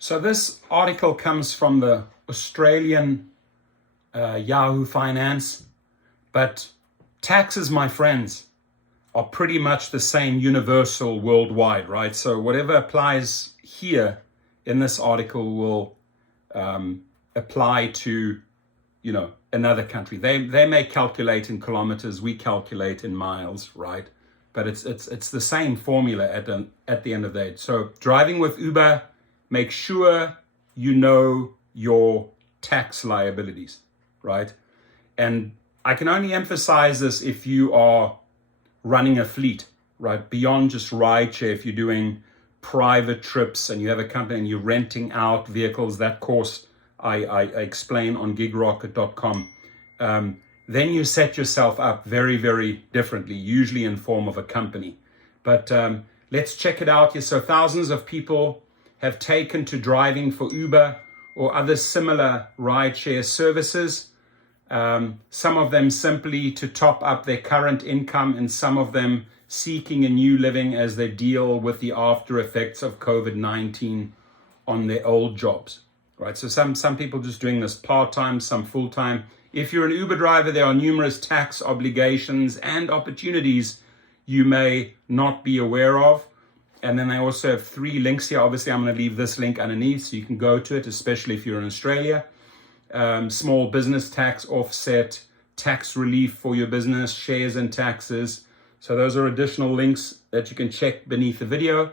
So this article comes from the Australian Yahoo Finance, but taxes, my friends, are pretty much the same universal worldwide, right? So whatever applies here in this article will apply to, another country. They may calculate in kilometers, we calculate in miles, right? But it's the same formula at the end of the day. So driving with Uber, make sure you know your tax liabilities, right? And I can only emphasize this if you are running a fleet, right? Beyond just rideshare, if you're doing private trips and you have a company and you're renting out vehicles, that course I explain on gigrocket.com. Then you set yourself up very, very differently, usually in form of a company. But let's check it out here. So thousands of people have taken to driving for Uber or other similar rideshare services. Some of them simply to top up their current income, and some of them seeking a new living as they deal with the after effects of COVID-19 on their old jobs, right? So some people just doing this part-time, some full-time. If you're an Uber driver, there are numerous tax obligations and opportunities you may not be aware of. And then they also have 3 links here. Obviously, I'm going to leave this link underneath so you can go to it, especially if you're in Australia. Small business tax offset, tax relief for your business, shares and taxes. So those are additional links that you can check beneath the video.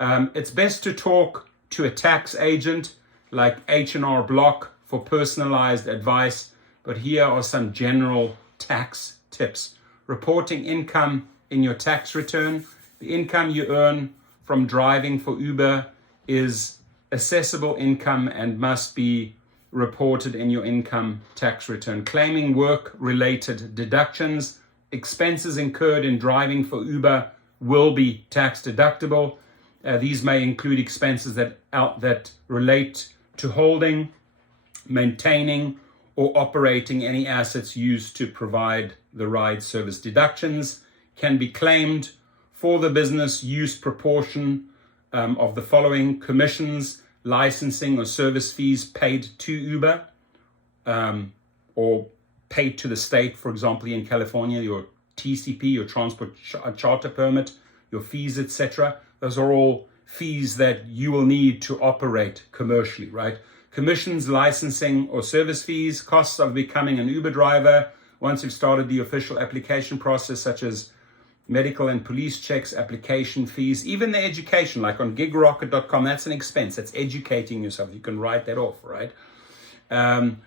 It's best to talk to a tax agent like H&R Block for personalized advice. But here are some general tax tips. Reporting income in your tax return. The income you earn from driving for Uber is assessable income and must be reported in your income tax return. Claiming work-related deductions. Expenses incurred in driving for Uber will be tax deductible. These may include expenses that relate to holding, maintaining, or operating any assets used to provide the ride service. Deductions can be claimed for the business use proportion of the following: commissions, licensing or service fees paid to Uber or paid to the state, for example, in California, your TCP, your transport charter permit, your fees, etc. Those are all fees that you will need to operate commercially, right? Commissions, licensing or service fees, costs of becoming an Uber driver once you've started the official application process, such as medical and police checks, application fees, even the education, like on gigrocket.com, that's an expense. That's educating yourself. You can write that off, right?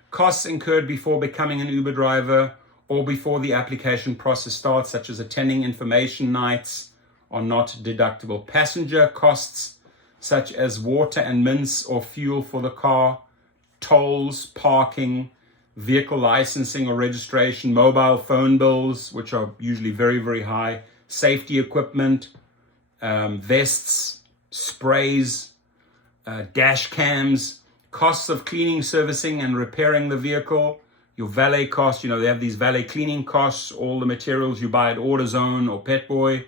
Costs incurred before becoming an Uber driver or before the application process starts, such as attending information nights, are not deductible. Passenger costs, such as water and mints or fuel for the car, tolls, parking, vehicle licensing or registration, mobile phone bills, which are usually very, very high, safety equipment, vests, sprays, dash cams, costs of cleaning, servicing, and repairing the vehicle, your valet costs. They have these valet cleaning costs, all the materials you buy at AutoZone or Pet Boy,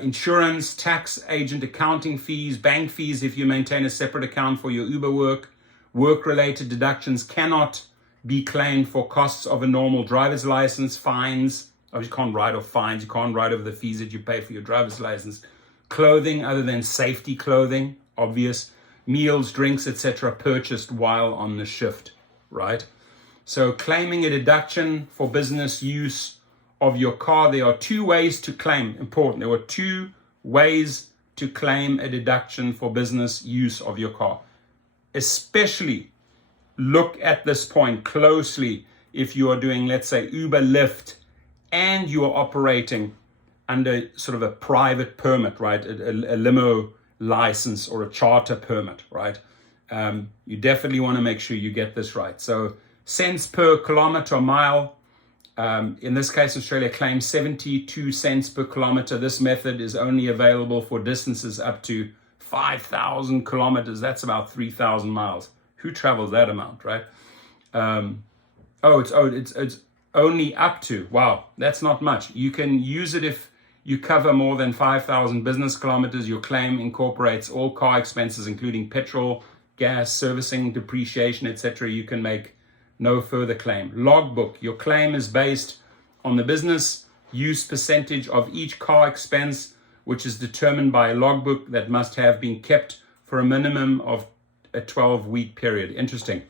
insurance, tax agent accounting fees, bank fees if you maintain a separate account for your Uber work. Work-related deductions cannot be claimed for costs of a normal driver's license, fines. You can't write off fines. You can't write over the fees that you pay for your driver's license. Clothing other than safety clothing, obvious. Meals, drinks, etc. purchased while on the shift, right? So claiming a deduction for business use of your car. There are 2 ways to claim. Important. There were 2 ways to claim a deduction for business use of your car. Especially look at this point closely if you are doing, let's say, Uber, Lyft, and you are operating under sort of a private permit, right? A limo license or a charter permit, right? You definitely want to make sure you get this right. So cents per kilometer or mile. In this case, Australia claims 72 cents per kilometer. This method is only available for distances up to 5,000 kilometers. That's about 3,000 miles. Who travels that amount, right? It's only up to. Wow, that's not much. You can use it if you cover more than 5,000 business kilometers, your claim incorporates all car expenses, including petrol, gas, servicing, depreciation, etc., you can make no further claim. Logbook, your claim is based on the business use percentage of each car expense, which is determined by a logbook that must have been kept for a minimum of a 12-week period. Interesting.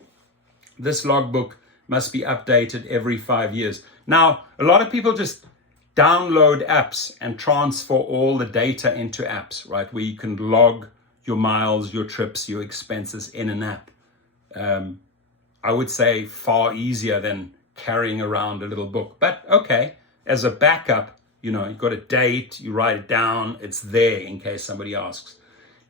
This logbook must be updated every 5 years. Now, a lot of people just download apps and transfer all the data into apps, right? Where you can log your miles, your trips, your expenses in an app. I would say far easier than carrying around a little book. But okay, as a backup, you know, you've got a date, you write it down, it's there in case somebody asks.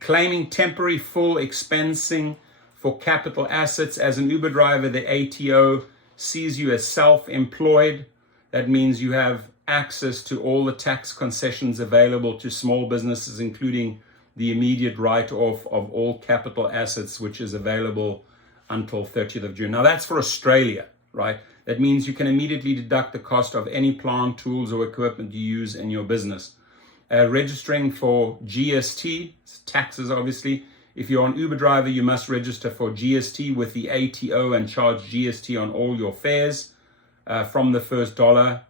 Claiming temporary full expensing for capital assets. As an Uber driver, the ATO sees you as self-employed. That means you have access to all the tax concessions available to small businesses, including the immediate write-off of all capital assets, which is available until 30th of June. Now that's for Australia, right? That means you can immediately deduct the cost of any plant, tools, or equipment you use in your business. Registering for GST, taxes obviously. If you're an Uber driver, you must register for GST with the ATO and charge GST on all your fares from the first dollar,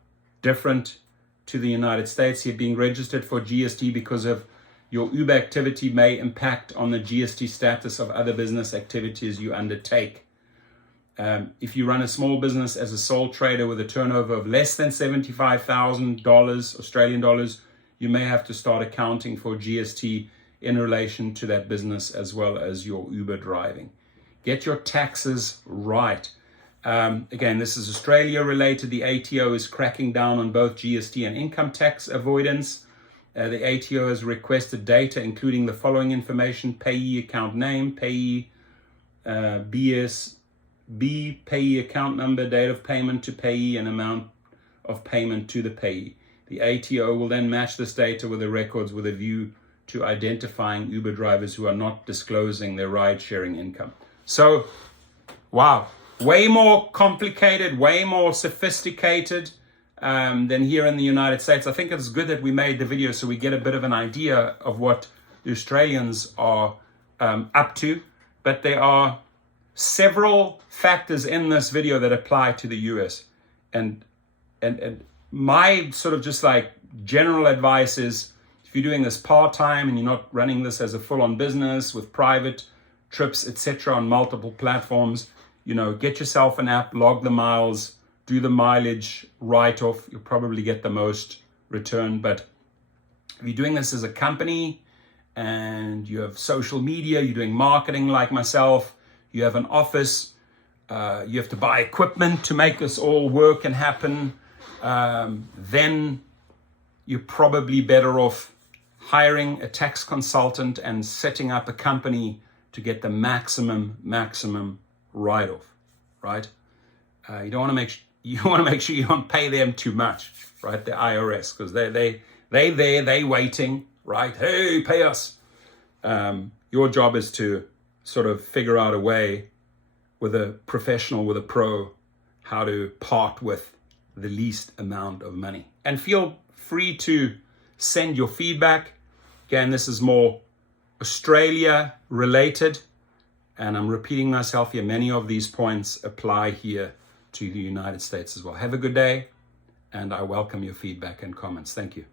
different to the United States. You're being registered for GST because of your Uber activity may impact on the GST status of other business activities you undertake. If you run a small business as a sole trader with a turnover of less than $75,000 Australian dollars, you may have to start accounting for GST in relation to that business as well as your Uber driving. Get your taxes right. Again, this is Australia related. The ATO is cracking down on both GST and income tax avoidance. The ATO has requested data including the following information: payee account name, payee BSB, payee account number, date of payment to payee, and amount of payment to the payee. The ATO will then match this data with the records with a view to identifying Uber drivers who are not disclosing their ride-sharing income. So, wow, way more complicated, way more sophisticated than here in the United States. I think it's good that we made the video so we get a bit of an idea of what the Australians are up to. But there are several factors in this video that apply to the US. And my sort of just like general advice is, if you're doing this part-time and you're not running this as a full-on business with private trips, etc., on multiple platforms, you know, get yourself an app, log the miles, do the mileage write-off. You'll probably get the most return. But if you're doing this as a company and you have social media, you're doing marketing like myself, you have an office, you have to buy equipment to make this all work and happen, then you're probably better off hiring a tax consultant and setting up a company to get the maximum write-off, right? You want to make sure you don't pay them too much, right? The IRS, because they waiting, right? Hey, pay us. Your job is to sort of figure out a way with a professional, with a pro, how to part with the least amount of money. And feel free to send your feedback. Again, this is more Australia related, and I'm repeating myself here. Many of these points apply here to the United States as well. Have a good day, and I welcome your feedback and comments. Thank you.